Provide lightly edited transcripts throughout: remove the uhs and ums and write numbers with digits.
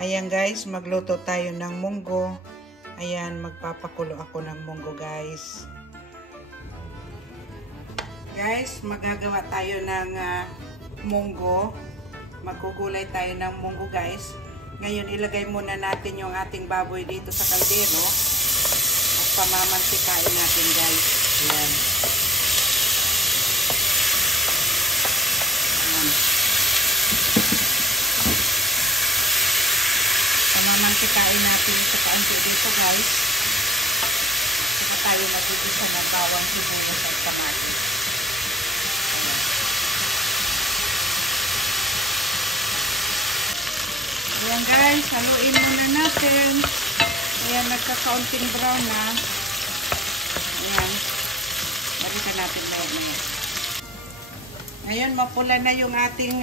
Ayan guys, magluto tayo ng munggo. Ayan, magpapakulo ako ng munggo guys. Guys, magagawa tayo ng munggo. Magugulay tayo ng munggo guys. Ngayon, ilagay muna natin yung ating baboy dito sa kaldero. At pamamantikain natin guys. Ayan. Pamamantikain natin sa kaunti dito guys. Saka tayo magigisa ng bawang, sibuyas at kamatis. Ayan guys, haluin muna natin. Ayan, nagkakaunting brown na. Ayan. Balikan natin na yan. Ngayon, mapula na yung ating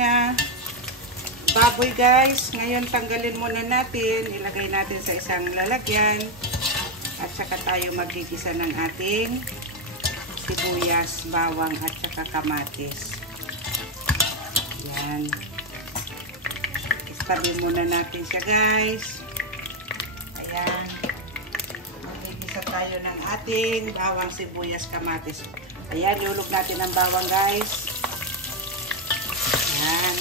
baboy guys. Ngayon, tanggalin muna natin. Ilagay natin sa isang lalagyan. At saka tayo magigisa ng ating sibuyas, bawang at saka kamatis. Ayan. Tabi muna natin siya guys. Ayan. Magigisa tayo ng ating bawang, sibuyas, kamatis. Ayan, iulog natin ang bawang guys. Ayan.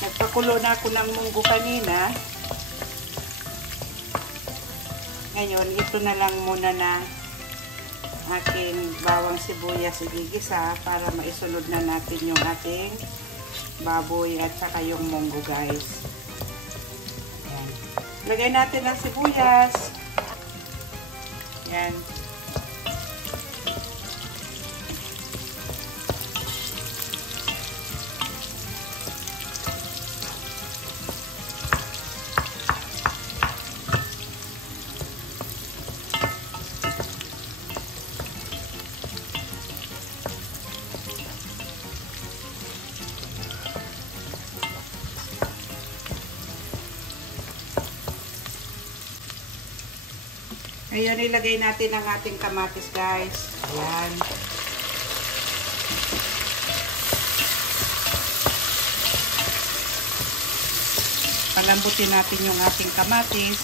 Nagpakulo na ako ng munggo kanina. Ngayon, ito na lang muna na aking bawang, sibuyas igigisa para maisunod na natin yung ating baboy at saka yung munggo guys. Ayan. Lagay natin ang sibuyas. Ayan. Ngayon, ilagay natin ang ating kamatis, guys. Ayan. Palambutin natin yung ating kamatis.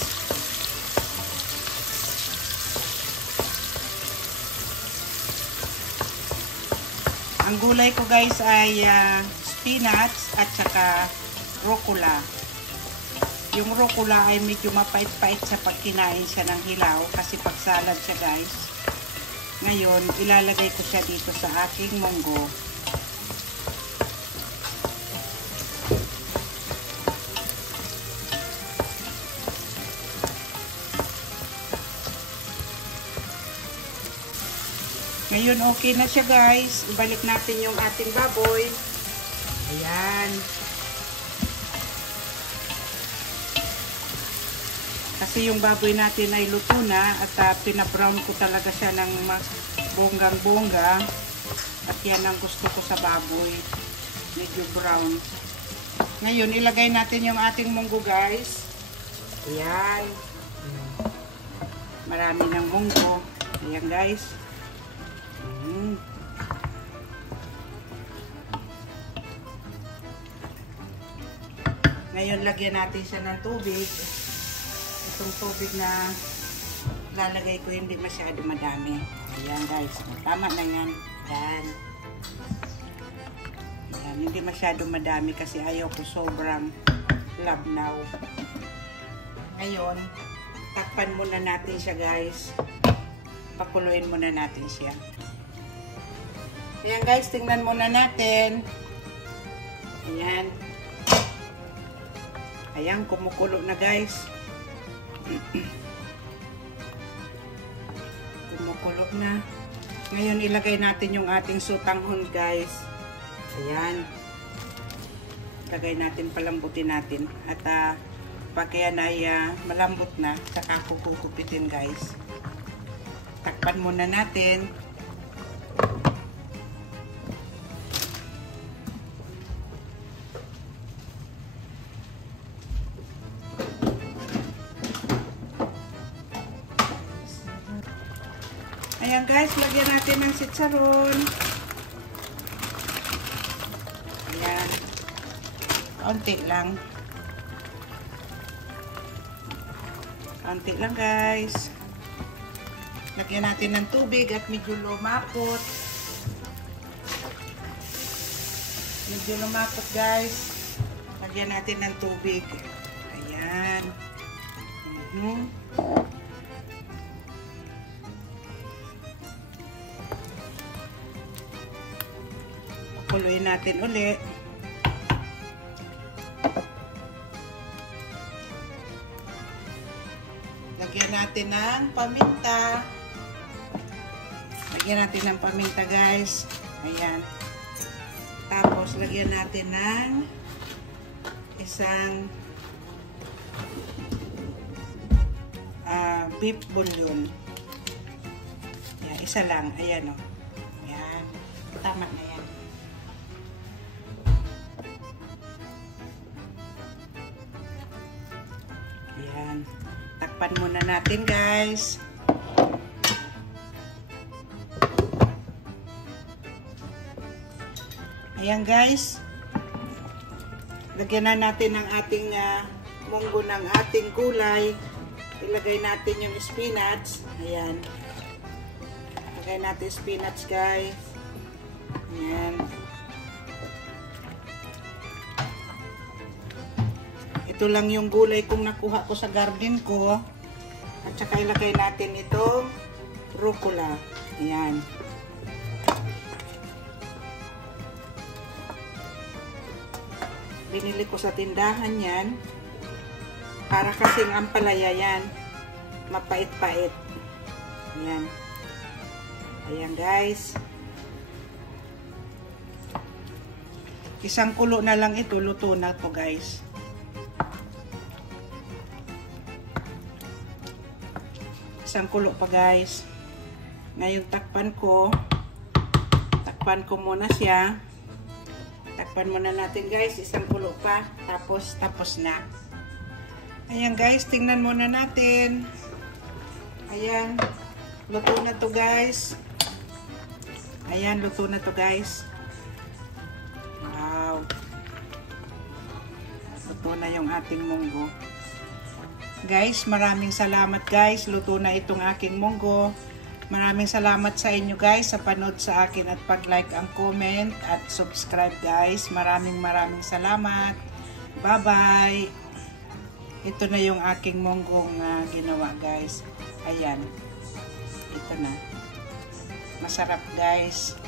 Ang gulay ko, guys, ay spinach at saka rucola. Yung rucola ay medyo mapait-pait sa pagkinain siya ng hilaw kasi pag salad siya guys. Ngayon, ilalagay ko siya dito sa aking munggo. Ngayon, okay na siya guys. Ibalik natin yung ating baboy. Ayan. Kasi yung baboy natin ay luto na at pinabrown ko talaga siya ng bonggang-bongga. At yan ang gusto ko sa baboy. Medyo brown. Ngayon, ilagay natin yung ating munggo guys. Ayan. Marami ng munggo. Ayan guys. Ngayon, lagyan natin siya ng tubig. Itong tubig na lalagay ko hindi masyado madami. Ayan guys, tama na yan. Ayan. Ayan, hindi masyado madami kasi ayaw ko sobrang labnaw. Ngayon, takpan muna natin siya guys. Pakuluin muna natin siya. Ayan guys, tingnan muna natin. Ayan. Ayan, kumukulo na guys. Kumukulo na. Ngayon, ilagay natin yung ating sutanghon guys. Ayan. Lagay natin, palambutin natin. At pag yan ay malambot na, saka kukupitin guys. Takpan muna natin. Ayan guys, lagyan natin ng sitsaron. Ayan. Kaunti lang. Kaunti lang guys. Lagyan natin ng tubig at medyo lumapot. Medyo lumapot guys. Lagyan natin ng tubig. Ayan. Pakuluin natin ulit. Lagyan natin ng paminta. Lagyan natin ng paminta guys. Ayan. Tapos lagyan natin ng isang beef bouillon. Ayan, isa lang. Ayan o. Ayan. Tama na yan. Ayan. Takpan muna natin guys. Ayan guys. Lagyan na natin ang ating munggo ng ating gulay. Ilagay natin yung spinach. Ayan. Lagay natin spinach guys. Ayan. Ito lang yung gulay kong nakuha ko sa garden ko. At saka ilagay natin itong rucola. Ayan. Binili ko sa tindahan yan. Para kasing ampalaya yan. Mapait-pait. Ayan. Ayan guys. Isang kulo na lang ito. Luto na to guys. Isang kulo pa guys. Ngayon takpan ko. Takpan ko muna siya. Takpan muna natin guys. Isang kulo pa. Tapos na. Ayan guys. Tingnan muna natin. Ayan. Luto na to guys. Ayan. Luto na to guys. Wow. Luto na yung ating munggo. Guys, maraming salamat guys. Luto na itong aking munggo. Maraming salamat sa inyo guys sa panood sa akin at pag-like ang comment at subscribe guys. Maraming salamat. Bye-bye. Ito na yung aking munggong ginawa guys. Ayan. Ito na. Masarap guys.